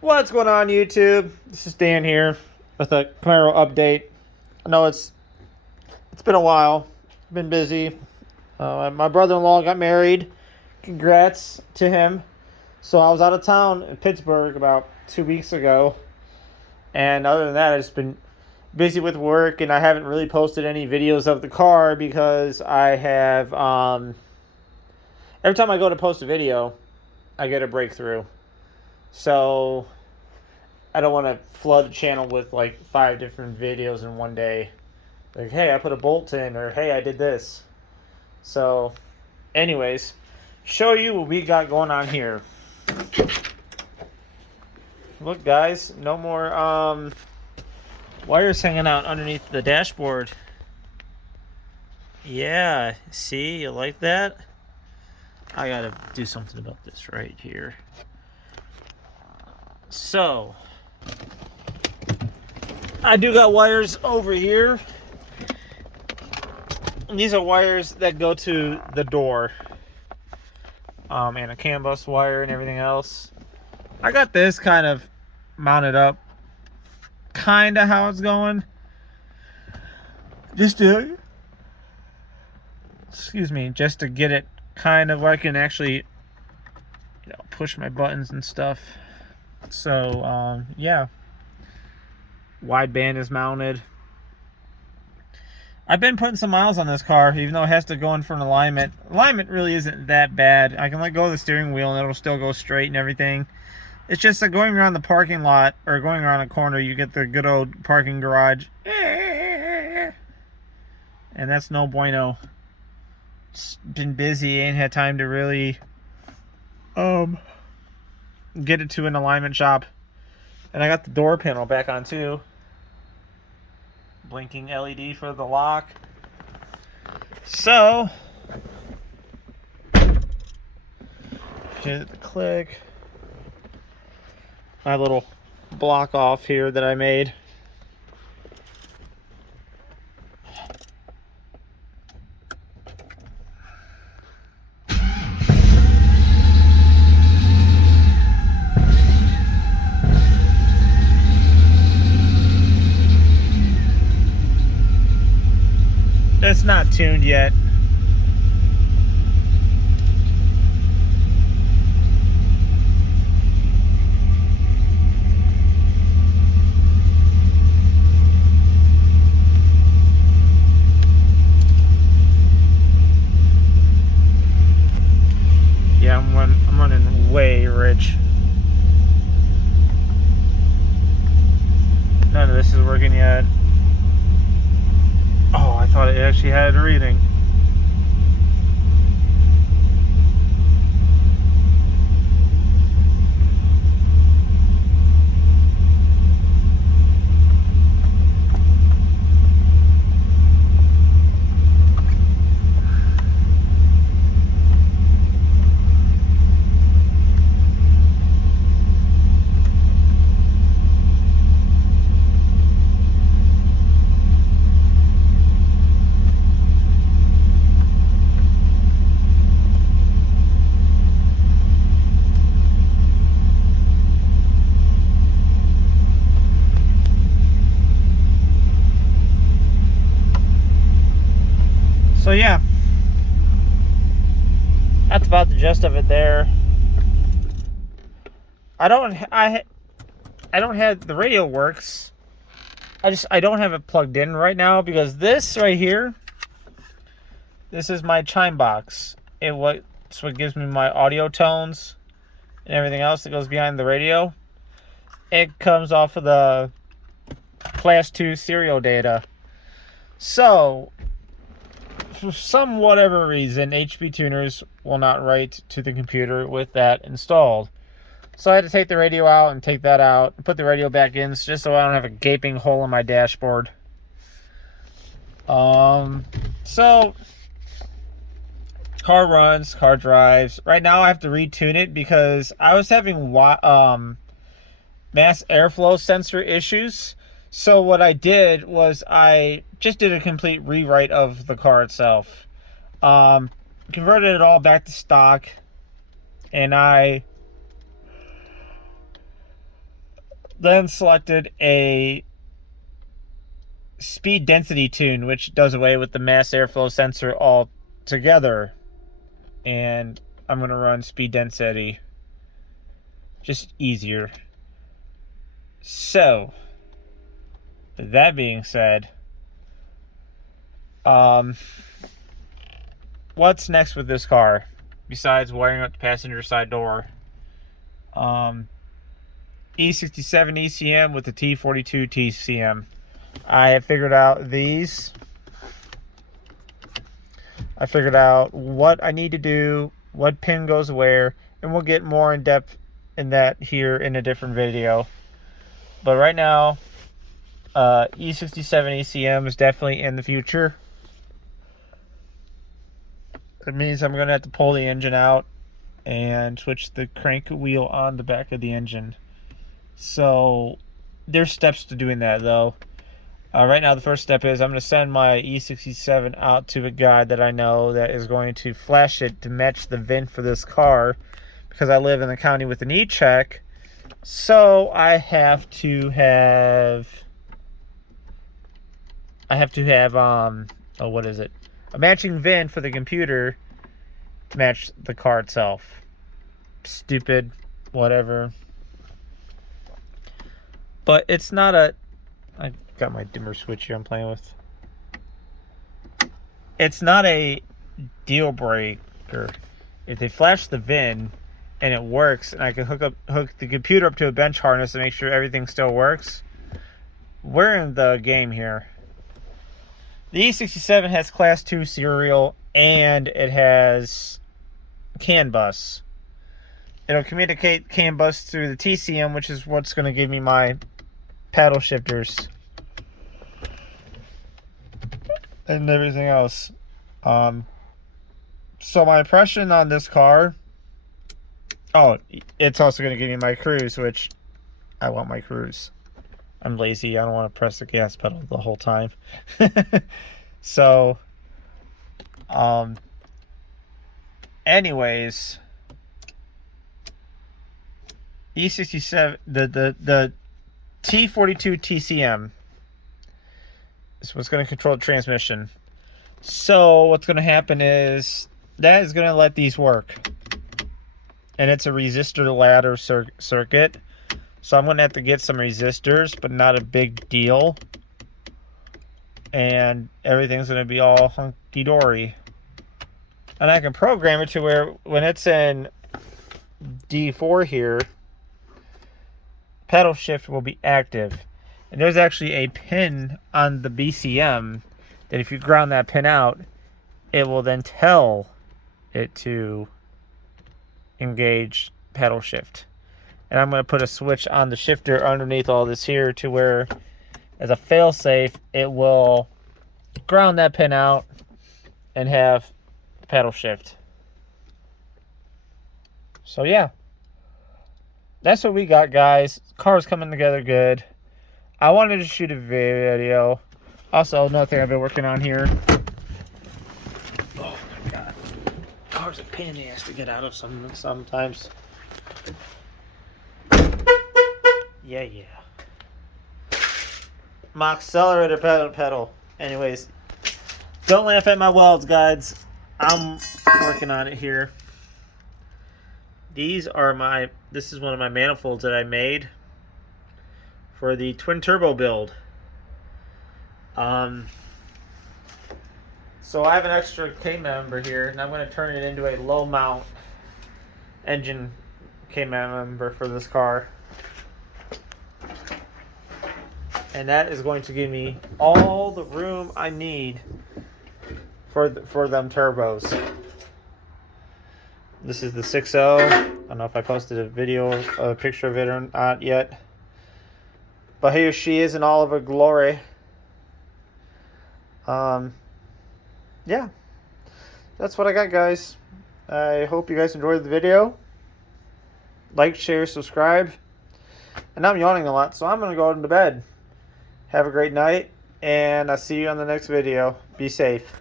What's going on, YouTube? This is Dan here with a Camaro update. I know it's been a while. Been busy. My brother-in-law got married. Congrats to him. So I was out of town in Pittsburgh about 2 weeks ago, and other than that, I've just been busy with work, and I haven't really posted any videos of the car because I have every time I go to post a video, I get a breakthrough. So I don't want to flood the channel with like 5 different videos in one day. Like, hey, I put a bolt in, or hey, I did this. So, anyways, show you what we got going on here. Look, guys, no more wires hanging out underneath the dashboard. Yeah, see, you like that? I gotta do something about this right here. So, I do got wires over here. And these are wires that go to the door. And a CAN bus wire and everything else. I got this kind of mounted up. Kind of how it's going. Just to get it kind of where I can actually, push my buttons and stuff. So, yeah. Wideband is mounted. I've been putting some miles on this car, even though it has to go in for an alignment. Alignment really isn't that bad. I can let go of the steering wheel and it'll still go straight and everything. It's just that going around the parking lot, or going around a corner, you get the good old parking garage. And that's no bueno. It's been busy, ain't had time to really get it to an alignment shop. And I got the door panel back on too. Blinking LED for the lock. So, hit the click. My little block off here that I made. It's not tuned yet. Yeah, I'm running way rich. None of this is working yet. Oh, I thought it actually had a reading. So yeah, that's about the gist of it there. I don't have the radio works. I don't have it plugged in right now because this right here, this is my chime box. It's what gives me my audio tones and everything else that goes behind the radio. It comes off of the Class 2 serial data. So, for some whatever reason, HP tuners will not write to the computer with that installed. So I had to take the radio out and take that out and put the radio back in just so I don't have a gaping hole in my dashboard. So car runs, car drives. Right now I have to retune it because I was having mass airflow sensor issues. So what I did was I just did a complete rewrite of the car itself. Converted it all back to stock, and I Then selected a speed density tune, which does away with the mass airflow sensor altogether. And I'm going to run speed density. Just easier. So, that being said, what's next with this car besides wiring up the passenger side door? E67 ECM with the T42 TCM. I have figured out these. I figured out what I need to do, what pin goes where, and we'll get more in depth in that here in a different video. But right now, E67 ECM is definitely in the future. It means I'm going to have to pull the engine out and switch the crank wheel on the back of the engine. So there's steps to doing that though. Right now the first step is I'm going to send my E67 out to a guy that I know that is going to flash it to match the VIN for this car, because I live in the county with an E-check. So I have to have what is it? A matching VIN for the computer to match the car itself. Stupid, whatever. But it's not a... I got my dimmer switch here I'm playing with. It's not a deal breaker. If they flash the VIN and it works, and I can hook the computer up to a bench harness and make sure everything still works, we're in the game here. The E67 has Class 2 serial, and it has CAN bus. It'll communicate CAN bus through the TCM, which is what's going to give me my paddle shifters and everything else. So my impression on this car, it's also going to give me my cruise, which I want my cruise. I'm lazy. I don't want to press the gas pedal the whole time. So, anyways, E67, the T42 TCM is what's going to control the transmission. So what's going to happen is that is going to let these work. And it's a resistor ladder circuit. So I'm going to have to get some resistors, but not a big deal. And everything's going to be all hunky-dory. And I can program it to where when it's in D4 here, pedal shift will be active. And there's actually a pin on the BCM that if you ground that pin out, it will then tell it to engage pedal shift. And I'm going to put a switch on the shifter underneath all this here to where, as a fail-safe, it will ground that pin out and have pedal shift. So yeah, that's what we got, guys. Car's coming together good. I wanted to shoot a video. Also, another thing I've been working on here. Oh my god, car's a pain in the ass to get out of sometimes. Yeah. My accelerator pedal. Anyways, don't laugh at my welds, guys. I'm working on it here. This is one of my manifolds that I made for the twin turbo build. So I have an extra K-member here, and I'm going to turn it into a low mount engine K-member for this car. And that is going to give me all the room I need for them turbos. This is the 6.0. I don't know if I posted a picture of it or not yet. But here she is in all of her glory. Yeah. That's what I got, guys. I hope you guys enjoyed the video. Like, share, subscribe. And I'm yawning a lot, so I'm going to go into bed. Have a great night, and I'll see you on the next video. Be safe.